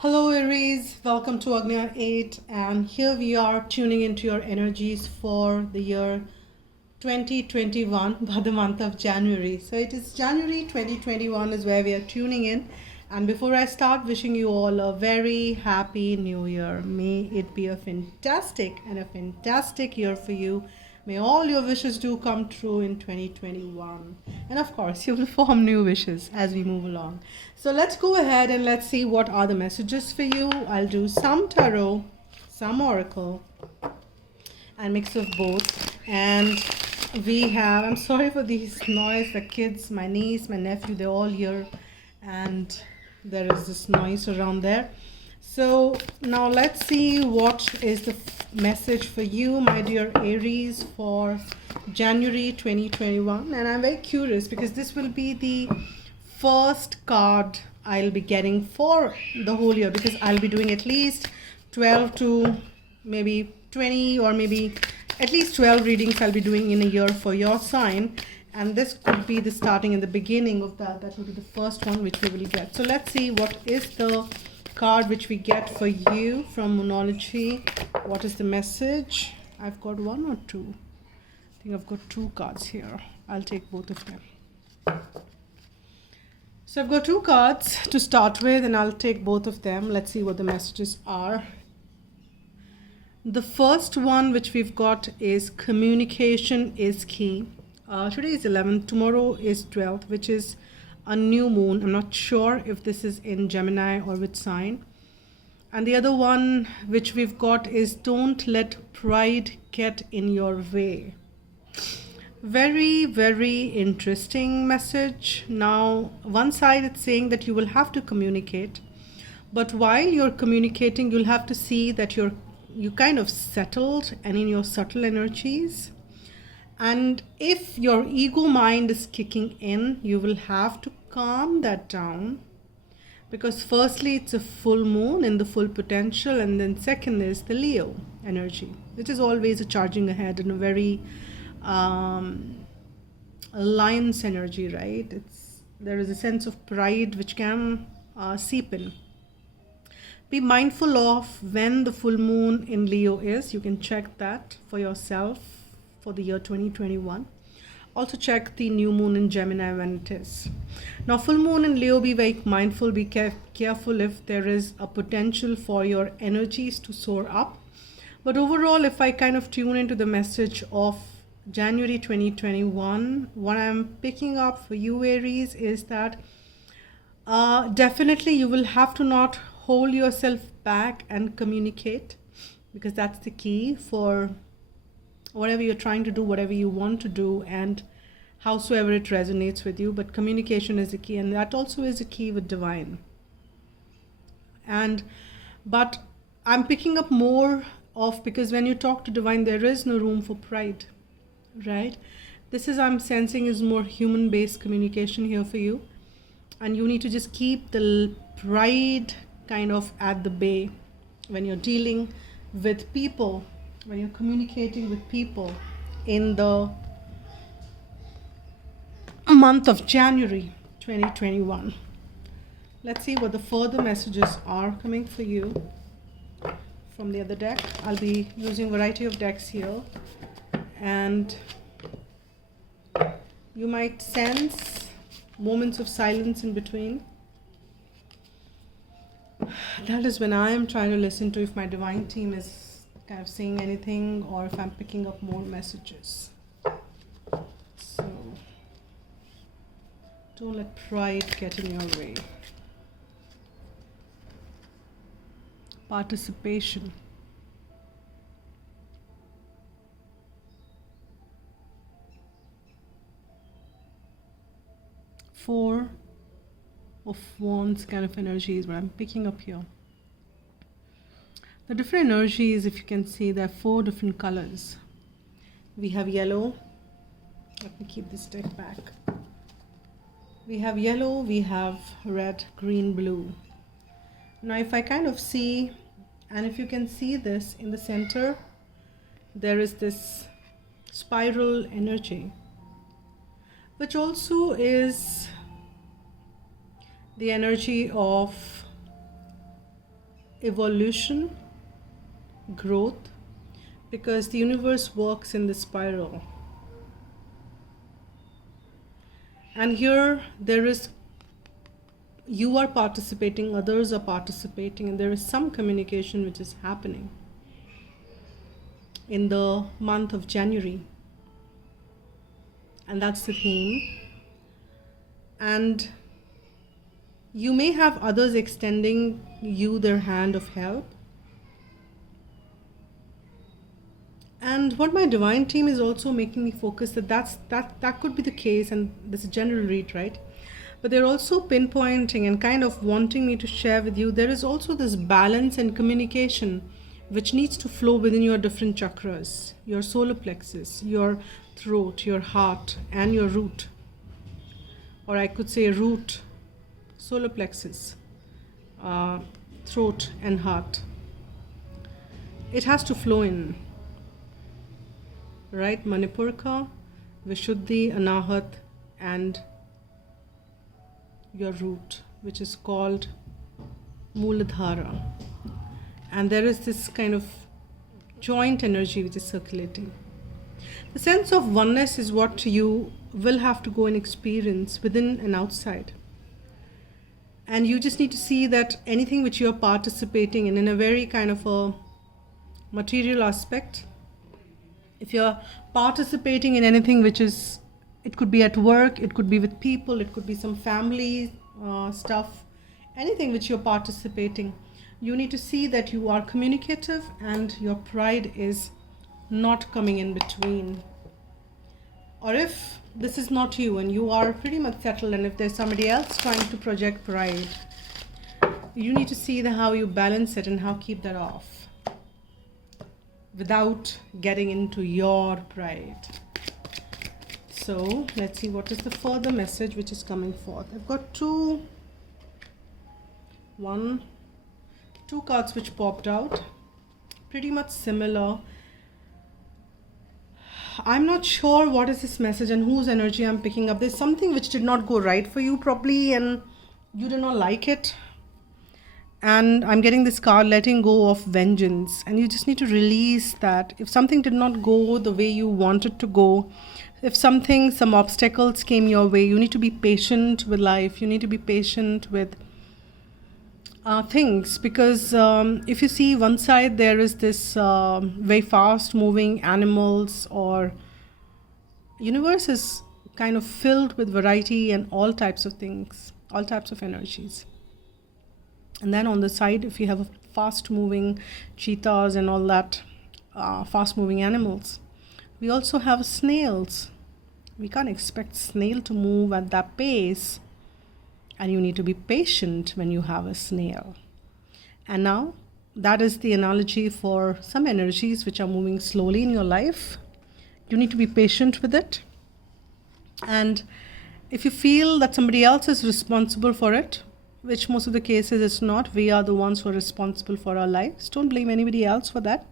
Hello Aries, welcome to Agnya 8, and here we are tuning into your energies for the year 2021 by the month of January. So it is January 2021 is where we are tuning in. And before I start, wishing you all a very happy new year. May it be a fantastic year for you. May all your wishes do come true in 2021. And of course, you will form new wishes as we move along. So let's go ahead and let's see what are the messages for you. I'll do some tarot, some oracle, and mix of both. And we have, I'm sorry for these noise, the kids, my niece, my nephew, they're all here, and there is this noise around there. So now let's see what is the message for you, my dear Aries, for January 2021. And I'm very curious because this will be the first card I'll be getting for the whole year, because I'll be doing at least 12 to maybe 20 or maybe at least 12 readings I'll be doing in a year for your sign. And this could be the starting and the beginning of that. That will be the first one which we will get. So let's see what is the card which we get for you from Moonology. What is the message? I've got one or two. I think I've got two cards here. I'll take both of them. So I've got two cards to start with, and I'll take both of them. Let's see what the messages are. The first one which we've got is communication is key. Today is 11th, tomorrow is 12th, which is a new moon. I'm not sure if this is in Gemini or which sign. And the other one which we've got is don't let pride get in your way. Very, very interesting message. Now, one side it's saying that you will have to communicate, but while you're communicating, you'll have to see that you kind of settled and in your subtle energies. And if your ego mind is kicking in, you will have to calm that down, because firstly it's a full moon in the full potential, and then second is the Leo energy, which is always a charging ahead and a very lion's energy, right? There is a sense of pride which can seep in. Be mindful of when the full moon in Leo is. You can check that for yourself for the year 2021. Also check the new moon in Gemini when it is. Now full moon in Leo, be very mindful, be careful if there is a potential for your energies to soar up. But overall, if I kind of tune into the message of January 2021, what I'm picking up for you Aries is that definitely you will have to not hold yourself back and communicate, because that's the key for whatever you're trying to do, whatever you want to do, and howsoever it resonates with you. But communication is the key, and that also is the key with divine. But I'm picking up more of, because when you talk to divine, there is no room for pride, right? This is, I'm sensing, is more human-based communication here for you, and you need to just keep the pride kind of at the bay when you're dealing with people, when you're communicating with people in the month of January 2021. Let's see what the further messages are coming for you from the other deck. I'll be using a variety of decks here, and you might sense moments of silence in between. That is when I am trying to listen to if my divine team is kind of saying anything, or if I'm picking up more messages. So don't let pride get in your way. Participation. Four of Wands kind of energy is what I'm picking up here. The different energies, if you can see, there are four different colors. We have yellow. Let me keep this deck back. We have yellow, we have red, green, blue. Now if I kind of see, and if you can see this in the center, there is this spiral energy, which also is the energy of evolution, growth, because the universe works in the spiral. And here there is, you are participating, others are participating, and there is some communication which is happening in the month of January. And that's the theme. And you may have others extending you their hand of help. And what my divine team is also making me focus that could be the case, and this is a general read, right? But they're also pinpointing and kind of wanting me to share with you, there is also this balance and communication which needs to flow within your different chakras, your solar plexus, your throat, your heart, and your root. Or I could say root, solar plexus, throat, and heart. It has to flow in, right? Manipurka, Vishuddhi, Anahat, and your root, which is called Mooladhara. And there is this kind of joint energy which is circulating. The sense of oneness is what you will have to go and experience within and outside. And you just need to see that anything which you're participating in a very kind of a material aspect, if you're participating in anything which is, it could be at work, it could be with people, it could be some family stuff, anything which you're participating, you need to see that you are communicative and your pride is not coming in between. Or if this is not you and you are pretty much settled, and if there's somebody else trying to project pride, you need to see how you balance it and how keep that off without getting into your pride. So let's see what is the further message which is coming forth. I've got two cards which popped out, pretty much similar. I'm not sure what is this message and whose energy I'm picking up. There's something which did not go right for you probably, and you did not like it. And I'm getting this card, letting go of vengeance. And you just need to release that. If something did not go the way you wanted to go, if some obstacles came your way, you need to be patient with life. You need to be patient with things, because if you see one side, there is this very fast moving animals, or universe is kind of filled with variety and all types of things, all types of energies. And then on the side, if you have a fast moving cheetahs and all that, fast moving animals, we also have snails. We can't expect snail to move at that pace. And you need to be patient when you have a snail. And now, that is the analogy for some energies which are moving slowly in your life. You need to be patient with it. And if you feel that somebody else is responsible for it, which most of the cases it's not, we are the ones who are responsible for our lives. Don't blame anybody else for that.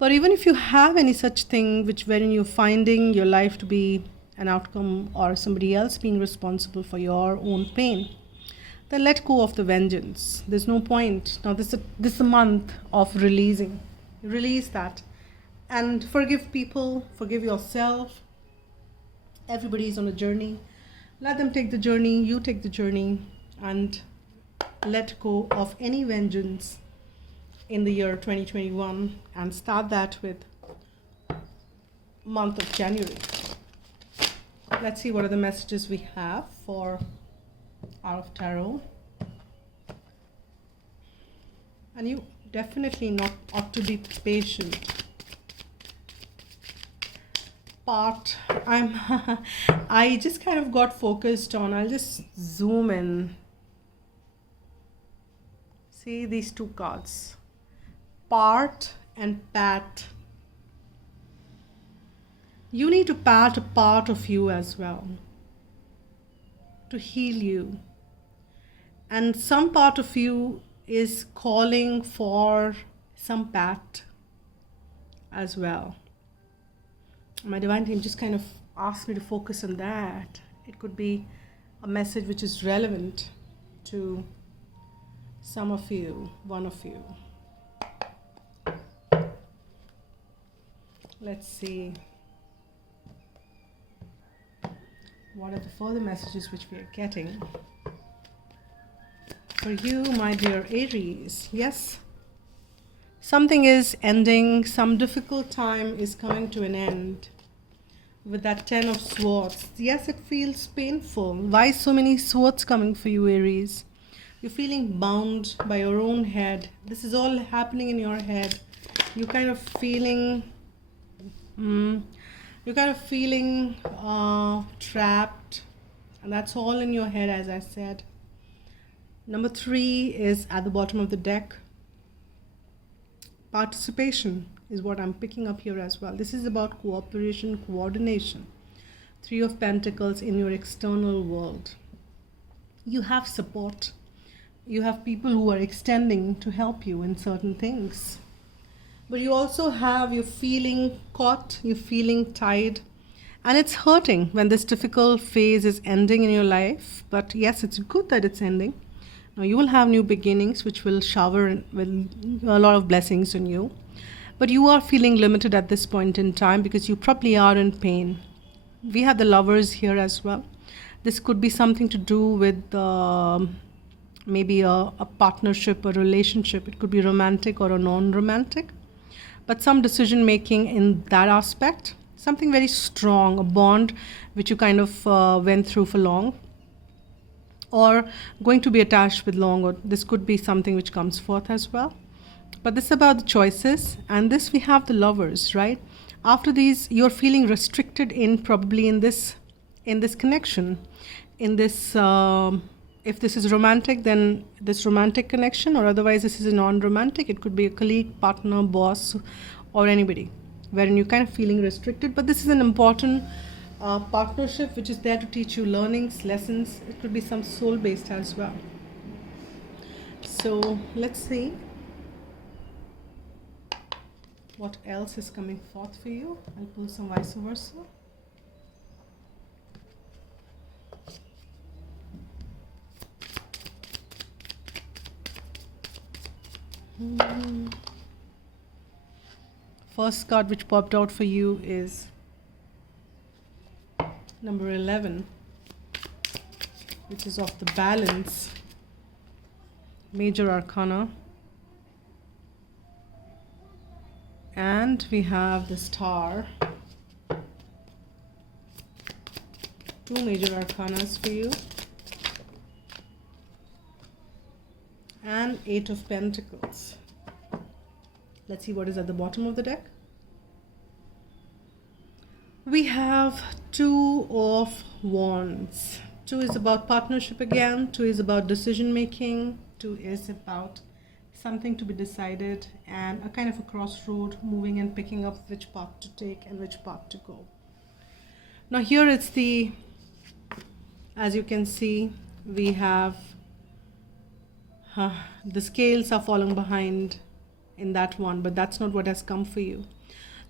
But even if you have any such thing wherein you're finding your life to be an outcome or somebody else being responsible for your own pain, then let go of the vengeance. There's no point. Now this is a month of releasing. Release that and forgive people, forgive yourself. Everybody is on a journey. Let them take the journey, you take the journey, and let go of any vengeance in the year 2021 and start that with month of January. Let's see what are the messages we have for Out of Tarot. And you definitely not ought to be patient. I just kind of got focused on, I'll just zoom in. See these two cards, part and pat. You need to pat a part of you as well to heal you. And some part of you is calling for some pat as well. My divine team just kind of asked me to focus on that. It could be a message which is relevant to Some of you, one of you. Let's see. What are the further messages which we are getting? For you, my dear Aries, yes. Something is ending, some difficult time is coming to an end. With that 10 of swords, yes, it feels painful. Why so many swords coming for you, Aries? You're feeling bound by your own head. This is all happening in your head. You're kind of feeling trapped, and that's all in your head, as I said. Number 3 is at the bottom of the deck. Participation is what I'm picking up here as well. This is about cooperation, coordination. 3 of Pentacles in your external world. You have support. You have people who are extending to help you in certain things. But you also you're feeling caught, you're feeling tied. And it's hurting when this difficult phase is ending in your life. But yes, it's good that it's ending. Now you will have new beginnings which will shower with a lot of blessings on you. But you are feeling limited at this point in time because you probably are in pain. We have the Lovers here as well. This could be something to do with maybe a partnership, a relationship. It could be romantic or a non-romantic. But some decision making in that aspect. Something very strong, a bond which you kind of went through for long. Or going to be attached with long, or this could be something which comes forth as well. But this is about the choices, and this we have the Lovers, right? After these, you're feeling restricted probably in this connection, in this. If this is romantic, then this romantic connection, or otherwise this is a non-romantic. It could be a colleague, partner, boss, or anybody, wherein you're kind of feeling restricted. But this is an important partnership which is there to teach you learnings, lessons. It could be some soul-based as well. So let's see what else is coming forth for you. I'll pull some vice versa. First card which popped out for you is number 11, which is of the Balance, Major Arcana. And we have the Star. 2 Major Arcanas for you. And 8 of Pentacles. Let's see what is at the bottom of the deck. We have 2 of Wands. 2 is about partnership again. 2 is about decision making. 2 is about something to be decided and a kind of a crossroad, moving and picking up which path to take and which path to go. Now here it's as you can see, we have the scales are falling behind in that one, but that's not what has come for you.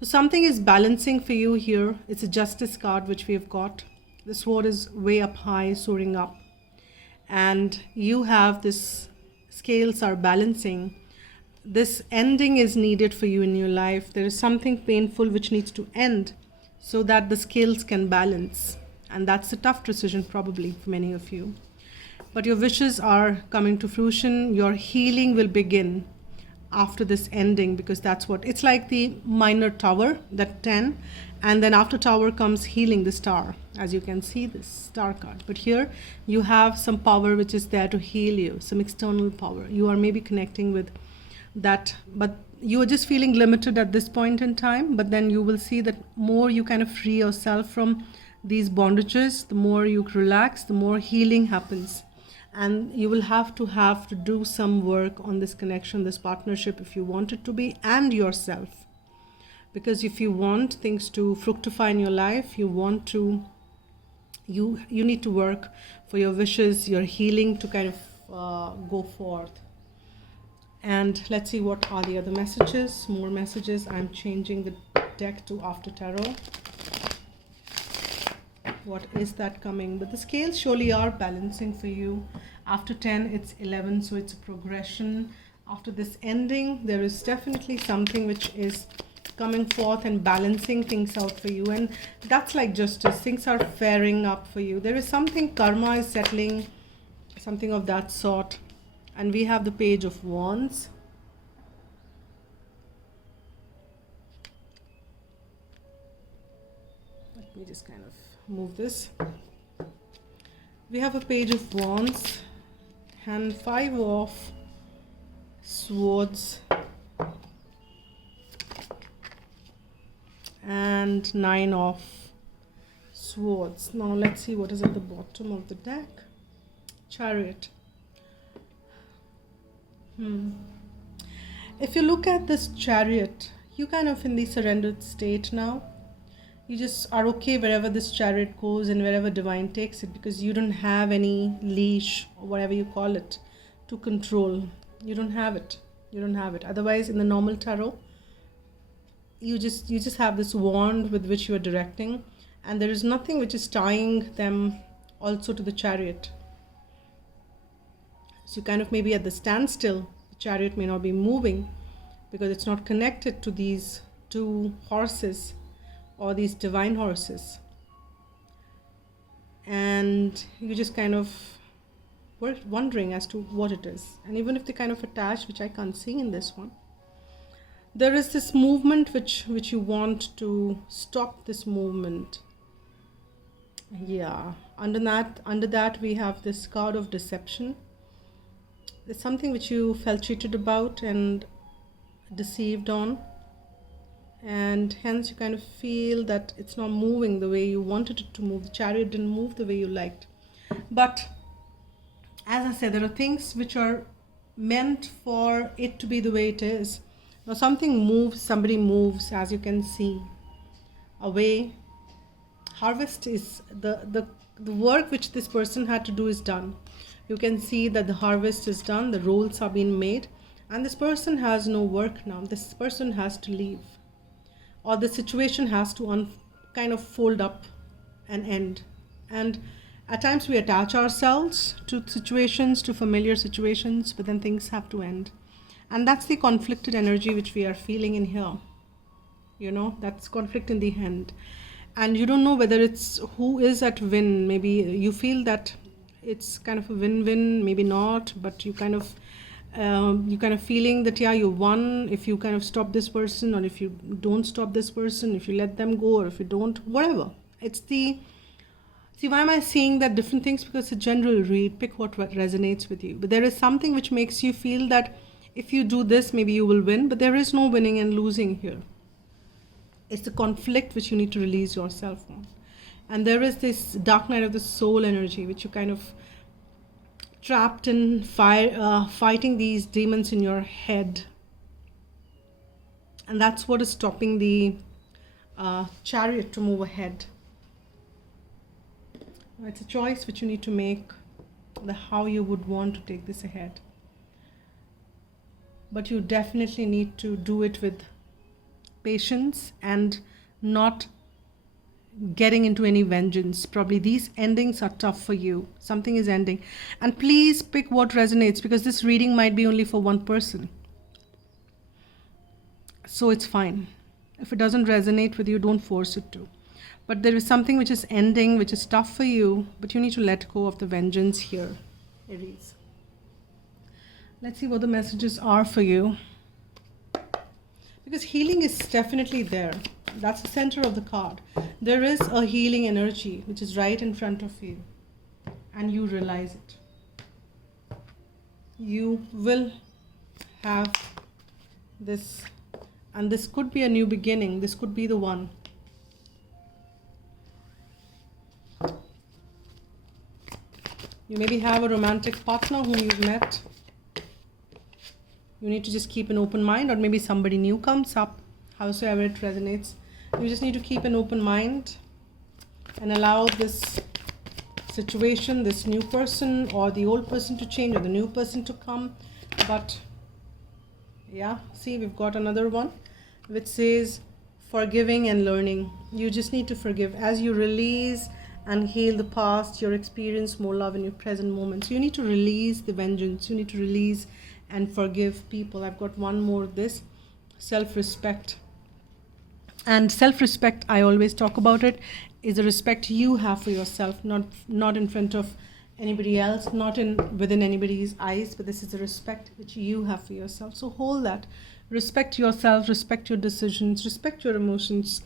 So something is balancing for you here. It's a Justice card which we have got. The sword is way up high, soaring up, and you have this, scales are balancing. This ending is needed for you in your life. There is something painful which needs to end so that the scales can balance, and that's a tough decision probably for many of you. But your wishes are coming to fruition. Your healing will begin after this ending, because that's what it's like, the minor tower, that 10, and then after tower comes healing, the Star, as you can see this Star card. But here you have some power which is there to heal you, some external power. You are maybe connecting with that, but you are just feeling limited at this point in time. But then you will see that more you kind of free yourself from these bondages, the more you relax, the more healing happens. And you will have to do some work on this connection, this partnership, if you want it to be, and yourself. Because if you want things to fructify in your life, you need to work for your wishes, your healing to kind of go forth. And let's see what are the other messages. More messages. I'm changing the deck to After Tarot. what is that coming? But the scales surely are balancing for you. After 10 it's 11, so it's a progression. After this ending, there is definitely something which is coming forth and balancing things out for you, and that's like justice. Things are fairing up for you. There is something, karma is settling, something of that sort. And we have the Page of Wands. Let me just kind of move this. We have a Page of Wands and 5 of Swords and 9 of Swords. Now let's see what is at the bottom of the deck. Chariot. If you look at this Chariot, you kind of in the surrendered state now. You just are okay wherever this Chariot goes and wherever divine takes it, because you don't have any leash or whatever you call it to control. You don't have it. Otherwise, in the normal tarot, you just have this wand with which you are directing, and there is nothing which is tying them also to the Chariot. So you kind of maybe at the standstill. The Chariot may not be moving because it's not connected to these two horses or these divine horses. And you just kind of were wondering as to what it is. And even if they kind of attach, which I can't see in this one, there is this movement which you want to stop this movement. Yeah. Under that we have this card of deception. There's something which you felt cheated about and deceived on, and hence you kind of feel that it's not moving the way you wanted it to move. The Chariot didn't move the way you liked. But as I said, there are things which are meant for it to be the way it is. Now something moves, somebody moves, as you can see, away. Harvest is the work which this person had to do is done. You can see that the harvest is done, the rolls are being made, and this person has no work now. This person has to leave, or the situation has to kind of fold up and end. And at times we attach ourselves to situations, to familiar situations, but then things have to end. And that's the conflicted energy which we are feeling in here. That's conflict in the end. And you don't know whether it's who is at win. Maybe you feel that it's kind of a win-win, maybe not, but you kind of feeling that you won if you kind of stop this person, or if you don't stop this person, if you let them go, or if you don't, whatever. See, why am I saying that different things? Because it's a general read. Pick what resonates with you. But there is something which makes you feel that if you do this, maybe you will win, but there is no winning and losing here. It's the conflict which you need to release yourself on. And there is this dark night of the soul energy, which you kind of trapped in fighting these demons in your head. And that's what is stopping the Chariot to move ahead. It's a choice which you need to make, how you would want to take this ahead. But you definitely need to do it with patience and not getting into any vengeance. Probably these endings are tough for you. Something is ending. And please pick what resonates, because this reading might be only for one person. So it's fine. If it doesn't resonate with you, don't force it to. But there is something which is ending, which is tough for you, but you need to let go of the vengeance here, Aries. Let's see what the messages are for you. Because healing is definitely there. That's the center of the card. There is a healing energy which is right in front of you, and you realize it. You will have this, and this could be a new beginning. This could be the one. You maybe have a romantic partner whom you've met. You need to just keep an open mind, or maybe somebody new comes up, howsoever it resonates. You just need to keep an open mind and allow this situation, this new person, or the old person to change, or the new person to come. But yeah, see, we've got another one which says forgiving and learning. You just need to forgive. As you release, and heal the past. You'll experience more love in your present moment. So you need to release the vengeance. You need to release and forgive people. I've got one more, this self-respect. And self-respect, I always talk about it, is a respect you have for yourself, not in front of anybody else, not in within anybody's eyes, but this is a respect which you have for yourself. So hold that. Respect yourself, respect your decisions, respect your emotions.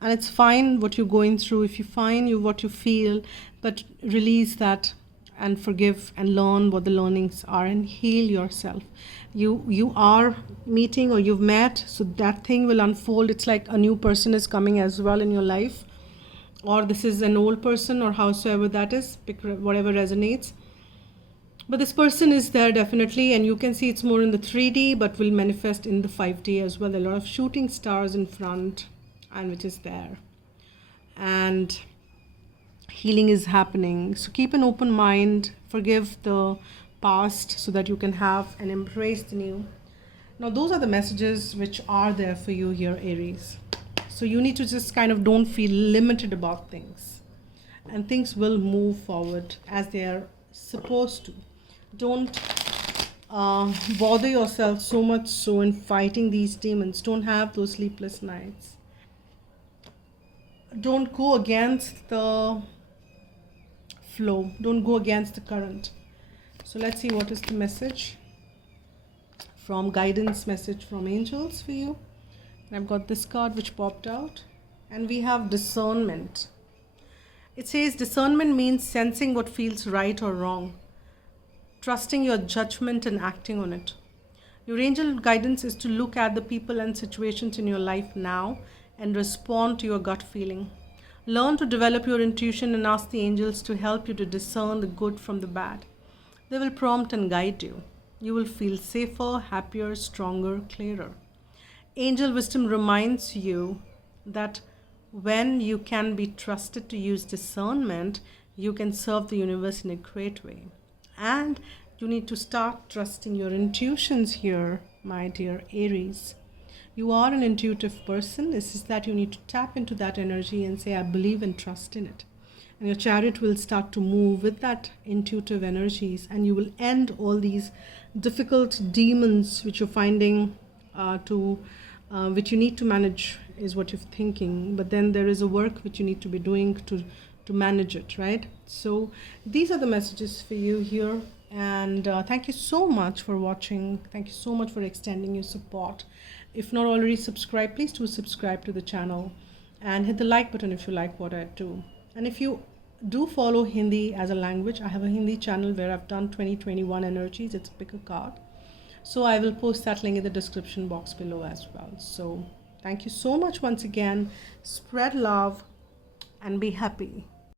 And it's fine what you're going through. If you find you what you feel, but release that and forgive and learn what the learnings are and heal yourself. You are meeting, or you've met, so that thing will unfold. It's like a new person is coming as well in your life, or this is an old person, or howsoever that is, whatever resonates. But this person is there definitely, and you can see it's more in the 3D, but will manifest in the 5D as well. A lot of shooting stars in front, and which is there. And healing is happening. So keep an open mind, forgive the past so that you can have and embrace the new. Now, those are the messages which are there for you here, Aries. So you need to just kind of don't feel limited about things, and things will move forward as they are supposed to. Don't bother yourself so much so in fighting these demons. Don't have those sleepless nights. Don't go against the flow. Don't go against the current. So let's see what is the message from guidance message from angels for you. And I've got this card which popped out, and we have discernment. It says discernment means sensing what feels right or wrong, trusting your judgment and acting on it. Your angel guidance is to look at the people and situations in your life now and respond to your gut feeling. Learn to develop your intuition and ask the angels to help you to discern the good from the bad. They will prompt and guide you. You will feel safer, happier, stronger, clearer. Angel wisdom reminds you that when you can be trusted to use discernment, you can serve the universe in a great way. And you need to start trusting your intuitions here, my dear Aries. You are an intuitive person. It's just that you need to tap into that energy and say, I believe and trust in it. And your chariot will start to move with that intuitive energies, and you will end all these difficult demons which you're finding which you need to manage, is what you're thinking. But then there is a work which you need to be doing to manage it, right? So these are the messages for you here. And thank you so much for watching. Thank you so much for extending your support. If not already subscribed, please do subscribe to the channel and hit the like button if you like what I do. And if you do follow Hindi as a language, I have a Hindi channel where I've done 2021 energies. It's a bigger card. So I will post that link in the description box below as well. So thank you so much once again. Spread love and be happy.